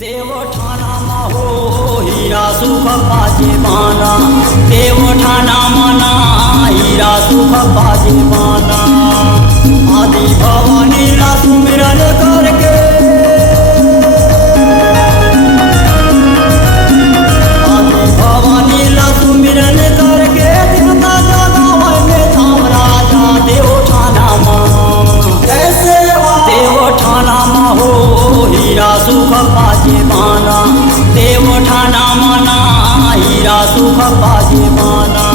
देवठाना हो हीरा सुख बाजे बाना, देवठाना मना हीरा सुख बाजे बाना। आदि भवानी ला सुमिरन करके, आदि भवानी ला सुमिरन करके देवता जगावे में धाम राजा देवठाना कैसे देवठाना हो हीरा सुख बाजे बाना, देवठाना मना हीरा सुख बाजे बाना।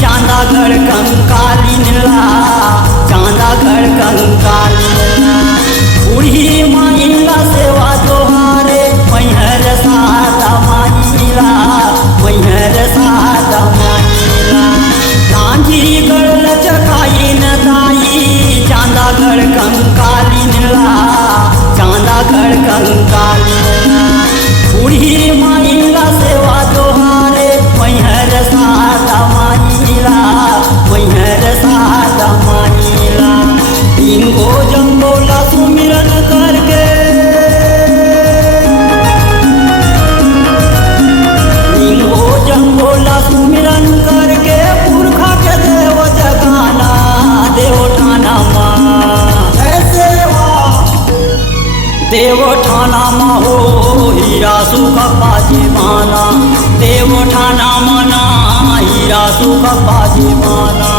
चांदागढ़ कंकाली नीला, चांदागढ़ कंकाली नीला। बूढ़ी माइला सेवा जोहारे मैहर सादा माइला, मैहर सादा माइला। लांझी गढ़ चकाई नदाई चांदागढ़ कंकाली नीला, चांदागढ़ कंकाली नीला। बूढ़ी माइला सेवा जोहारे मैहर सादा माइला, मैहर सादा माइला। इंगो जंगोला सुमिरन करके, इंगो जंगोला सुमिरन करके पुरखा के देव जगाना देवठाना ऐसे देवठाना हो हीरा सुख बाजे बाना, देवठाना मना हीरा सुख बाजे बाना।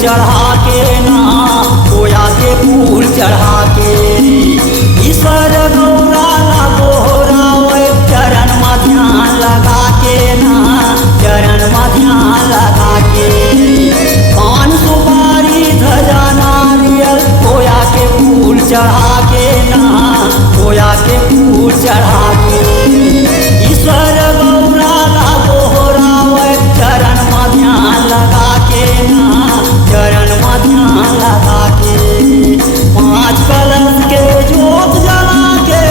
चढ़ा के ना कोया के फूल चढ़ा के, ईश्वर गौरा ला गोहरावे चरण में ध्यान लगा के ना, चरण में ध्यान लगा के। पान सुपारी ध्वजा नारियल कोया के फूल चढ़ा के ना, कोया के फूल चढ़ा के। ईश्वर गौरा ला गोहरावे चरण में ध्यान लगा के ना, चरण में ध्यान लगा के। पांच कलश के जोत जला के,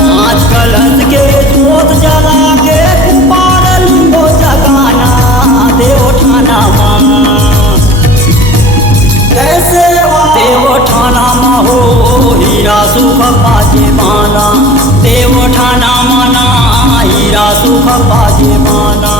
पांच कलश के जोत जला के कुमार लिंगो जगाना देवठाना कैसे देवठाना हो हीरा सुख बाजे बाना, देवठाना मना हीरा सुख बाजे बाना।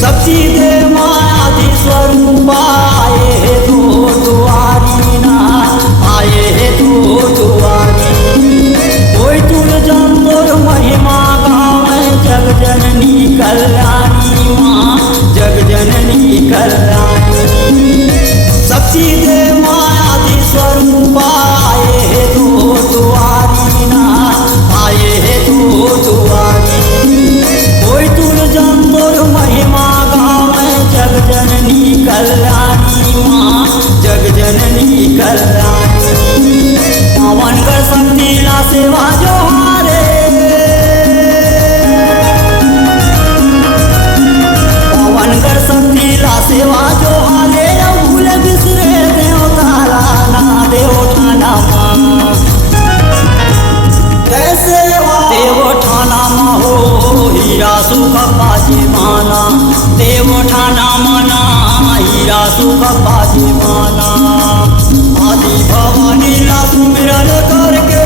शक्ति दे मायाधि स्वरूप आए दो सुख पाजे माना देवठाना मना हीरा सुख पाजे माना आदि भवानी ला सुमिरन करके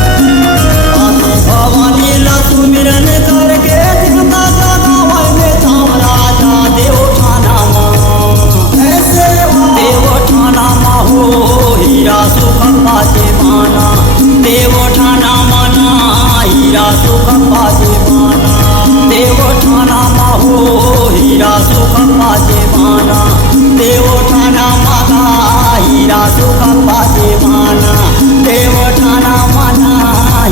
आदि भवानी ला सुमिरन करके दिखता जगावे में धाम राजा देवठाना ऐसे देवठाना हो हीरा सुख पाजे माना देवठाना मना हीरा सुख पाजे माना देवठाना हो हीरा सुख पाजे माना देवठाना मना हीरा सुख पाजे माना देवठाना मना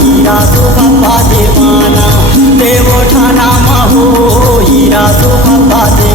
हीरा सुख पाजे माना देवठाना हो हीरा सुख पाजे